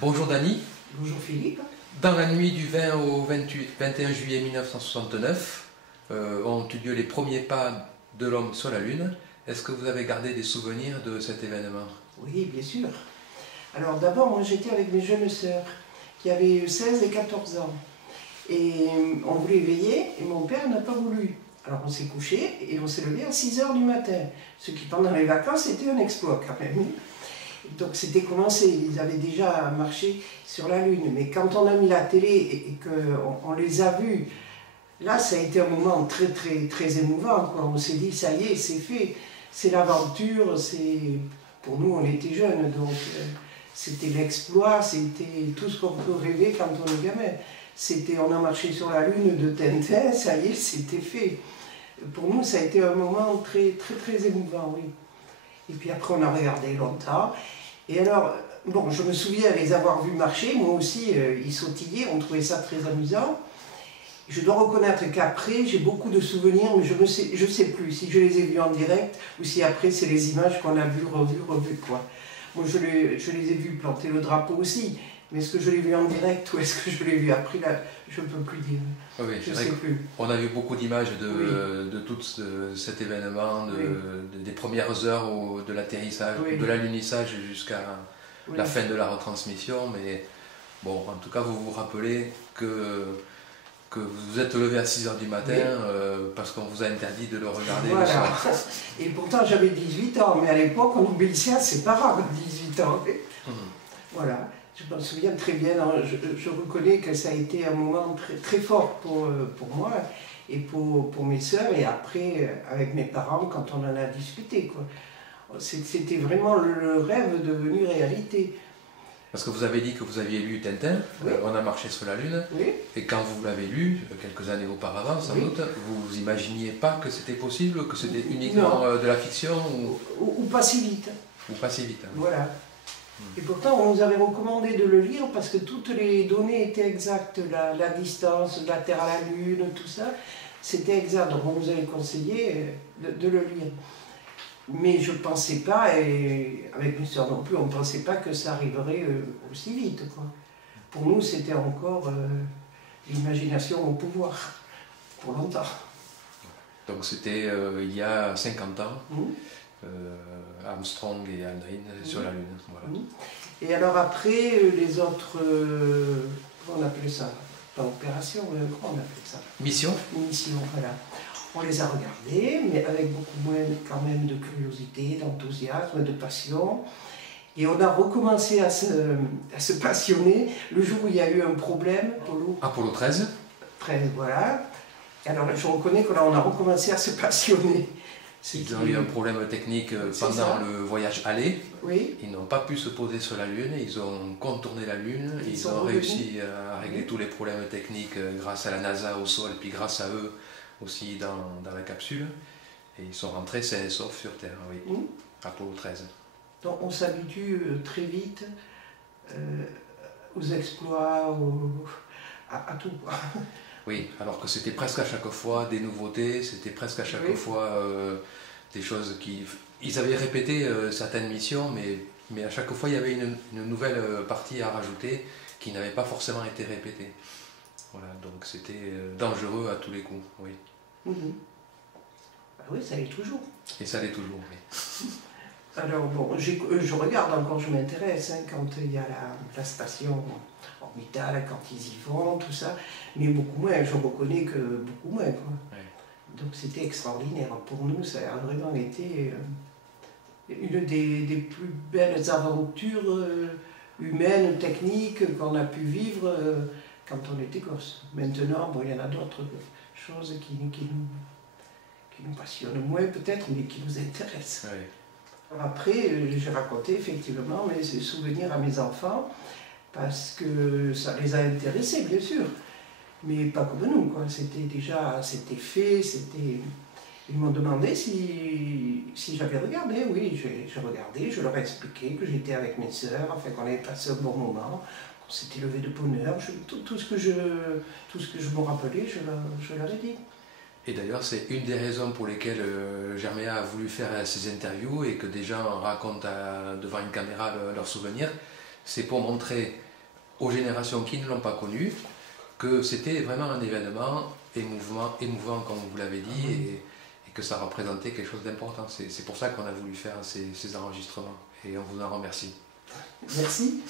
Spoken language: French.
Bonjour Dany. Bonjour Philippe. Dans la nuit du 20 au 21 juillet 1969 ont eu lieu les premiers pas de l'homme sur la Lune. Est-ce que vous avez gardé des souvenirs de cet événement? Oui, bien sûr. Alors d'abord, moi j'étais avec mes jeunes sœurs qui avaient 16 et 14 ans. Et on voulait veiller et mon père n'a pas voulu. Alors on s'est couché et on s'est levé à 6 h du matin. Ce qui pendant les vacances était un exploit quand même. Donc c'était commencé, ils avaient déjà marché sur la Lune. Mais quand on a mis la télé et qu'on les a vus, là ça a été un moment très émouvant, quoi. On s'est dit ça y est, c'est fait, c'est l'aventure, pour nous on était jeunes, donc c'était l'exploit, c'était tout ce qu'on peut rêver quand on est gamin. On a marché sur la Lune de Tintin, ça y est, c'était fait. Pour nous ça a été un moment très émouvant, oui. Et puis après on a regardé longtemps. Et alors, bon, je me souviens les avoir vus marcher, moi aussi, ils sautillaient, on trouvait ça très amusant. Je dois reconnaître qu'après, j'ai beaucoup de souvenirs, mais je ne sais plus si je les ai vus en direct ou si après c'est les images qu'on a vues, revues, quoi. Moi je les ai vus planter le drapeau aussi, mais est-ce que je l'ai vu en direct ou est-ce que je l'ai vu après, là, je ne peux plus dire. Oui, je ne sais plus. On a vu beaucoup d'images de tout cet événement, des premières heures de l'atterrissage, de l'alunissage jusqu'à la fin de la retransmission, mais bon, en tout cas vous vous rappelez que vous vous êtes levé à 6 h du matin parce qu'on vous a interdit de le regarder le soir. Et pourtant j'avais 18 ans, mais à l'époque on obéissait à ses parents, 18 ans. Voilà, je me souviens très bien, je reconnais que ça a été un moment très fort pour moi et pour mes sœurs, et après avec mes parents quand on en a discuté, quoi. C'était vraiment le rêve devenu réalité. Parce que vous avez dit que vous aviez lu Tintin, On a marché sur la Lune, et quand vous l'avez lu, quelques années auparavant sans doute, vous imaginiez pas que c'était possible, que c'était uniquement de la fiction ou pas si vite. Ou pas si vite. Hein. Voilà. Et pourtant, on nous avait recommandé de le lire parce que toutes les données étaient exactes, la distance de la Terre à la Lune, tout ça, c'était exact. Donc on nous avait conseillé de le lire. Mais je ne pensais pas, et avec mes soeurs non plus, on ne pensait pas que ça arriverait aussi vite, quoi. Pour nous, c'était encore l'imagination au pouvoir, pour longtemps. Donc c'était il y a 50 ans. Armstrong et Aldrin sur la Lune. Voilà. Et alors après, les autres, comment on appelait ça? Pas opération, comment on appelait ça? Mission. Mission, voilà. On les a regardés, mais avec beaucoup moins quand même de curiosité, d'enthousiasme, de passion. Et on a recommencé à se passionner le jour où il y a eu un problème. Apollo 13. 13, voilà. Alors je reconnais qu'on a recommencé à se passionner. Ils ont eu un problème technique pendant le voyage aller. Oui. Ils n'ont pas pu se poser sur la Lune, ils ont contourné la Lune, ils ont réussi à régler tous les problèmes techniques grâce à la NASA au sol, puis grâce à eux aussi dans la capsule. Et ils sont rentrés sains et saufs sur Terre, oui. Apollo 13. Donc on s'habitue très vite aux exploits, à tout. Oui, alors que c'était presque à chaque fois des nouveautés, c'était presque à chaque fois des choses qui... Ils avaient répété certaines missions, mais à chaque fois il y avait une nouvelle partie à rajouter qui n'avait pas forcément été répétée. Voilà, donc c'était dangereux à tous les coups, oui. Ah oui, ça l'est toujours. Et ça l'est toujours, oui. Alors bon, je regarde encore, je m'intéresse quand il y a la station orbitale, quand ils y vont, tout ça, mais beaucoup moins, je reconnais que beaucoup moins, quoi. Donc c'était extraordinaire. Pour nous, ça a vraiment été une des plus belles aventures humaines, techniques qu'on a pu vivre quand on était gosse. Maintenant, bon, il y en a d'autres choses qui nous passionnent moins peut-être, mais qui nous intéressent. Après, j'ai raconté effectivement mes souvenirs à mes enfants, parce que ça les a intéressés, bien sûr, mais pas comme nous, quoi. C'était fait, Ils m'ont demandé si j'avais regardé. Oui, j'ai regardé, je leur ai expliqué que j'étais avec mes sœurs, enfin qu'on avait passé un bon moment, qu'on s'était levé de bonne heure, tout ce que je me rappelais, je leur ai dit. Et d'ailleurs, c'est une des raisons pour lesquelles Germéa a voulu faire ces interviews et que des gens racontent devant une caméra leurs souvenirs. C'est pour montrer aux générations qui ne l'ont pas connu que c'était vraiment un événement émouvant comme vous l'avez dit, et que ça représentait quelque chose d'important. C'est pour ça qu'on a voulu faire ces enregistrements, et on vous en remercie. Merci.